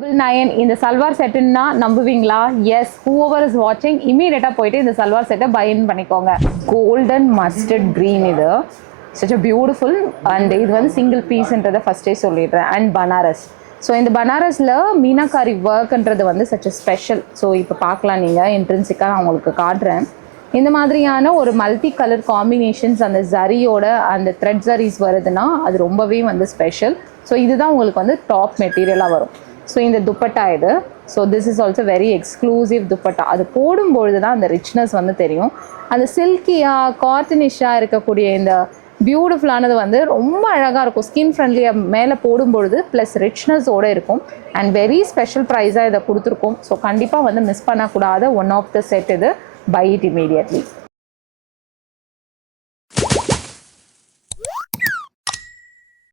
9 இந்த சல்வார் செட்டுன்னா நம்புவீங்களா? எஸ், whoever is watching இமீடியட்டாக போயிட்டு இந்த சல்வார் செட்டை பை இன் பண்ணிக்கோங்க. கோல்டன் மஸ்டர்ட் க்ரீன் இது such a beautiful and இது வந்து சிங்கிள் பீஸ்ன்றதை ஃபஸ்ட்டே சொல்லிடுறேன். அண்ட் பனாரஸ். ஸோ இந்த பனாரஸில் மீனாக்காரி ஒர்க்ன்றது வந்து சச் ஸ்பெஷல். ஸோ இப்போ பார்க்கலாம், நீங்கள் இன்ட்ரென்சிக்காக நான் உங்களுக்கு காட்டுறேன். இந்த மாதிரியான ஒரு மல்டி கலர் காம்பினேஷன்ஸ் அந்த ஜரியோட அந்த த்ரெட் ஜரீஸ் வருதுன்னா அது ரொம்பவே வந்து ஸ்பெஷல். ஸோ இதுதான் உங்களுக்கு வந்து டாப் மெட்டீரியலாக வரும். ஸோ இந்த துப்பட்டா இது. So this is also very exclusive dupatta. அது போடும்பொழுது தான் அந்த ரிச்னஸ் வந்து தெரியும். அந்த சில்கியாக காட்டனிஷாக இருக்கக்கூடிய இந்த பியூட்டிஃபுல்லானது வந்து ரொம்ப அழகாக இருக்கும். ஸ்கின் ஃப்ரெண்ட்லியாக மேலே போடும்பொழுது ப்ளஸ் ரிச்னஸோடு இருக்கும். அண்ட் வெரி ஸ்பெஷல் ப்ரைஸாக இதை கொடுத்துருக்கோம். ஸோ கண்டிப்பாக வந்து மிஸ் பண்ணக்கூடாத ஒன் ஆஃப் த செட் இது. Buy it immediately.